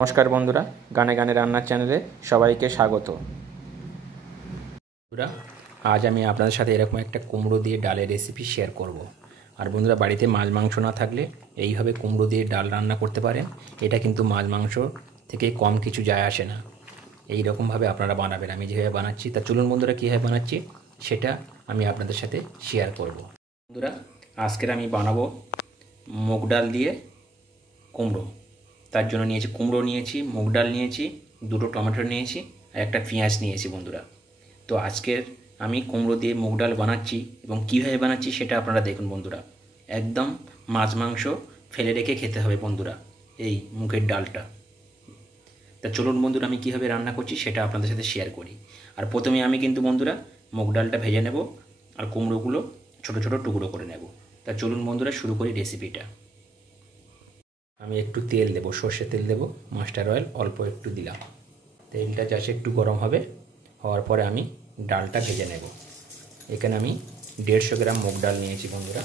নমস্কার বন্ধুরা, গানে গানে রান্নার চ্যানেলে সবাইকে স্বাগত। বন্ধুরা, আজ আমি আপনাদের সাথে এরকম একটা কুমড়ো দিয়ে ডালের রেসিপি শেয়ার করব। আর বন্ধুরা, বাড়িতে মাছ মাংস না থাকলে এইভাবে কুমড়ো দিয়ে ডাল রান্না করতে পারেন। এটা কিন্তু মাছ মাংস থেকে কম কিছু যায় আসে না। এই রকমভাবে আপনারা বানাবেন। আমি যেভাবে বানাচ্ছি, তা চলুন বন্ধুরা, কীভাবে বানাচ্ছি সেটা আমি আপনাদের সাথে শেয়ার করব। বন্ধুরা, আজকের আমি বানাবো মুগ ডাল দিয়ে কুমড়ো। তার জন্য নিয়েছি কুমড়ো, নিয়েছি মুগ ডাল, নিয়েছি দুটো টমেটো, নিয়েছি আর একটা পেঁয়াজ নিয়েছি বন্ধুরা। তো আজকের আমি কুমড়ো দিয়ে মুগ ডাল বানাচ্ছি এবং কীভাবে বানাচ্ছি সেটা আপনারা দেখুন বন্ধুরা। একদম মাছ মাংস ফেলে রেখে খেতে হবে বন্ধুরা এই মুগের ডালটা। তা চলুন বন্ধুরা, আমি কীভাবে রান্না করছি সেটা আপনাদের সাথে শেয়ার করি। আর প্রথমে আমি কিন্তু বন্ধুরা মুগ ডালটা ভেজে নেব আর কুমড়োগুলো ছোটো ছোটো টুকরো করে নেব। তা চলুন বন্ধুরা, শুরু করি রেসিপিটা। আমি একটু তেল দেবো, সর্ষের তেল দেবো, মাস্টার অয়েল অল্প একটু দিলাম। তেলটা যাতে একটু গরম হবে, হওয়ার পরে আমি ডালটা ভেজে নেব। এখানে আমি 150 গ্রাম মুগ ডাল নিয়েছি বন্ধুরা।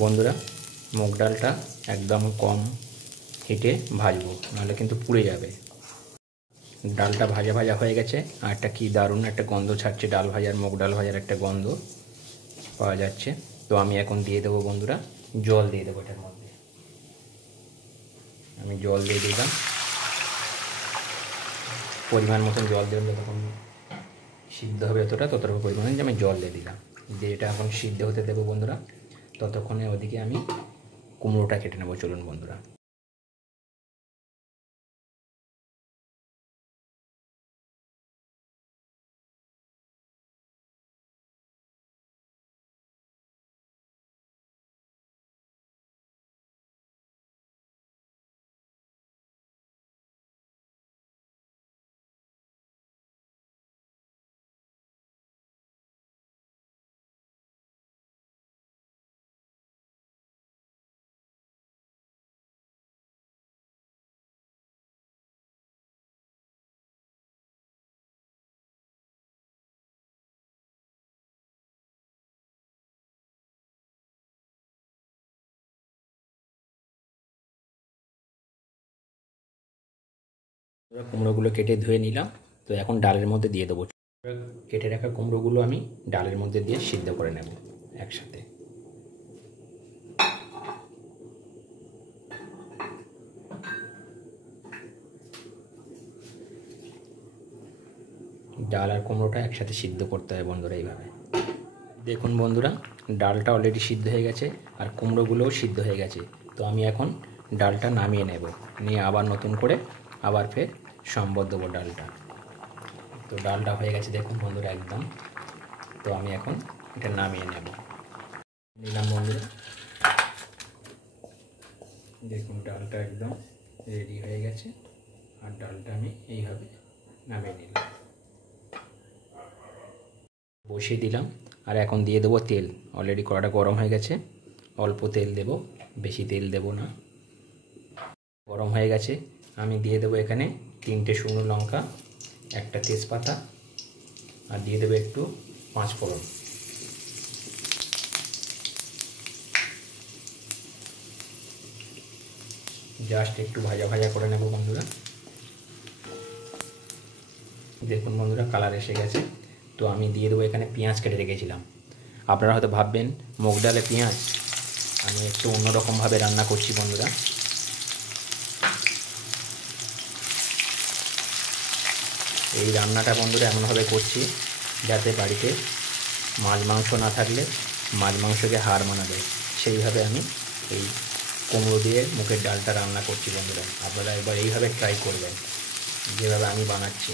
বন্ধুরা, মুগ ডালটা একদম কম হিটে ভাজবো, নাহলে কিন্তু পুড়ে যাবে। ডালটা ভাজা ভাজা হয়ে গেছে, আর একটা কি দারুণ একটা গন্ধ ছাড়ছে, ডাল ভাজার মুগ ডাল ভাজার একটা গন্ধ পাওয়া যাচ্ছে। তো আমি এখন দিয়ে দেবো বন্ধুরা, জল দিয়ে দেবো এটার মধ্যে। আমি জল দিয়ে দিলাম, পরিমাণ মতন জল দেবেন, যতক্ষণ সিদ্ধ হবে ততটা পরিমাণে আমি জল দিয়ে দিলাম। দিয়ে এটা এখন সিদ্ধ হতে দেবো বন্ধুরা। ততক্ষণে ওদিকে আমি কুমড়োটা কেটে নেবো। চলুন বন্ধুরা, কুমড়োগুলো কেটে ধুয়ে নিলাম। তো এখন ডালের মধ্যে দিয়ে দেবো। কেটে রাখা কুমড়োগুলো আমি ডালের মধ্যে দিয়ে সিদ্ধ করে নেব একসাথে। ডাল আর কুমড়োটা একসাথে সিদ্ধ করতে হয় বন্ধুরা এইভাবে। দেখুন বন্ধুরা, ডালটা অলরেডি সিদ্ধ হয়ে গেছে আর কুমড়োগুলোও সিদ্ধ হয়ে গেছে। তো আমি এখন ডালটা নামিয়ে নেব, নিয়ে আবার নতুন করে আবার ফের সম্বর দেবো ডালটা। তো ডালটা হয়ে গেছে দেখুন বন্ধুরা একদম। তো আমি এখন এটা নামিয়ে নেব। নিলাম বন্ধুরা, দেখুন ডালটা একদম রেডি হয়ে গেছে। আর ডালটা আমি এইভাবে নামিয়ে নিলাম, বসিয়ে দিলাম। আর এখন দিয়ে দেবো তেল। অলরেডি কড়াটা গরম হয়ে গেছে, অল্প তেল দেব, বেশি তেল দেব না। গরম হয়ে গেছে, আমি দিয়ে দেবো এখানে 3টে শুকনো লঙ্কা, একটা তেজপাতা, আর দিয়ে দেবো একটু 5 ফোড়ন। জাস্ট একটু ভাজা ভাজা করে নেব বন্ধুরা। দেখুন বন্ধুরা, কালার এসে গেছে। তো আমি দিয়ে দেবো এখানে পেঁয়াজ কেটে রেখেছিলাম। আপনারা হয়তো ভাববেন মুগ ডালে পেঁয়াজ, আমি একটু অন্যরকমভাবে রান্না করছি বন্ধুরা। এই রান্নাটা বন্ধুরা এমনভাবে করছি যাতে বাড়িতে মাছ মাংস না থাকলে মাছ মাংসকে হার মানাবে, সেইভাবে আমি এই কুমড়ো দিয়ে মুগের ডালটা রান্না করছি বন্ধুরা। আপনারা একবার এইভাবে ট্রাই করবেন যেভাবে আমি বানাচ্ছি।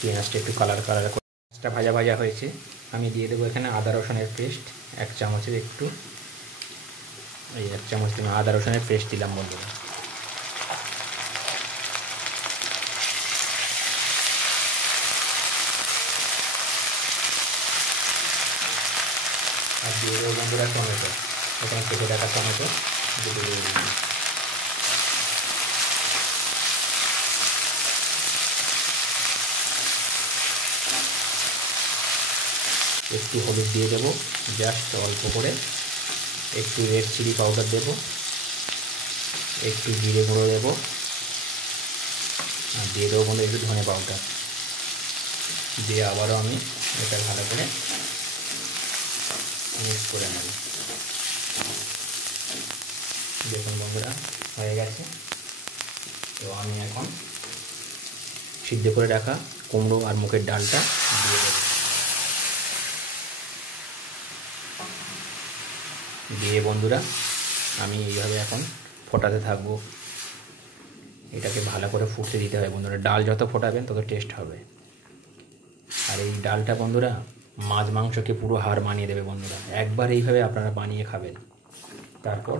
পেঁয়াজটা একটু কালার পেঁয়াজটা ভাজা ভাজা হয়েছে, আমি দিয়ে দেবো এখানে আদা রসুনের পেস্ট 1 চামচের একটু, এই 1 চামচ আমি আদা রসুনের পেস্ট দিলাম বন্ধুরা। আর দিয়ে দেবো বন্ধুরা টমেটো, এখানে কেটে রাখা টমেটো দিয়ে দেবো। একটু হলুদ দিয়ে দেবো, জাস্ট অল্প করে। একটু রেড চিলি পাউডার দেবো, একটু জিরে গুঁড়ো দেবো, আর দিয়ে দেবো বন্ধুরা একটু ধনে পাউডার। দিয়ে আবারও আমি এটা ভালো করে মিক্স করে নেব। দেখুন বন্ধুরা হয়ে গেছে। তো আমি এখন সিদ্ধ করে রাখা কুমড়ো আর মুগের ডালটা দিয়ে দেবো। দিয়ে বন্ধুরা আমি এইভাবে এখন ফোটাতে থাকবো। এটাকে ভালো করে ফুটতে দিতে হবে বন্ধুরা। ডাল যত ফোটাবেন তত টেস্ট হবে। আর এই ডালটা বন্ধুরা মাছ মাংসকে পুরো হার মানিয়ে দেবে বন্ধুরা। একবার এইভাবে আপনারা বানিয়ে খাবেন, তারপর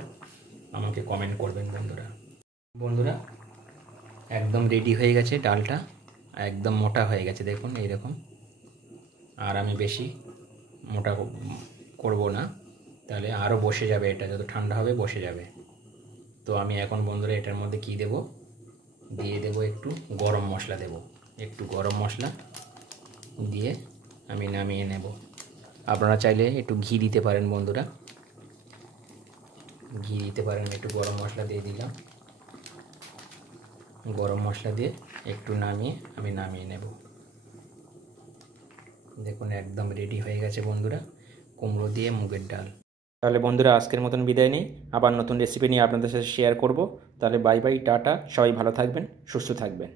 আমাকে কমেন্ট করবেন বন্ধুরা। বন্ধুরা একদম রেডি হয়ে গেছে ডালটা, একদম মোটা হয়ে গেছে দেখুন এইরকম। আর আমি বেশি মোটা করব না, তাহলে আরও বসে যাবে, এটা যত ঠান্ডা হবে বসে যাবে। তো আমি এখন বন্ধুরা এটার মধ্যে কি দেব, দিয়ে দেব একটু গরম মশলা দেব। একটু গরম মশলা দিয়ে আমি নামিয়ে নেব। আপনারা চাইলে একটু ঘি দিতে পারেন বন্ধুরা, ঘি দিতে পারেন। একটু গরম মশলা দিয়ে দিলাম। গরম মশলা দিয়ে একটু আমি নামিয়ে নেব। দেখুন একদম রেডি হয়ে গেছে বন্ধুরা কুমড়ো দিয়ে মুগের ডাল। তাহলে বন্ধুরা আজকের মতন বিদায় নিই, আবার নতুন রেসিপি নিয়ে আপনাদের সাথে শেয়ার করব। তাহলে বাই বাই, টাটা, সবাই ভালো থাকবেন, সুস্থ থাকবেন।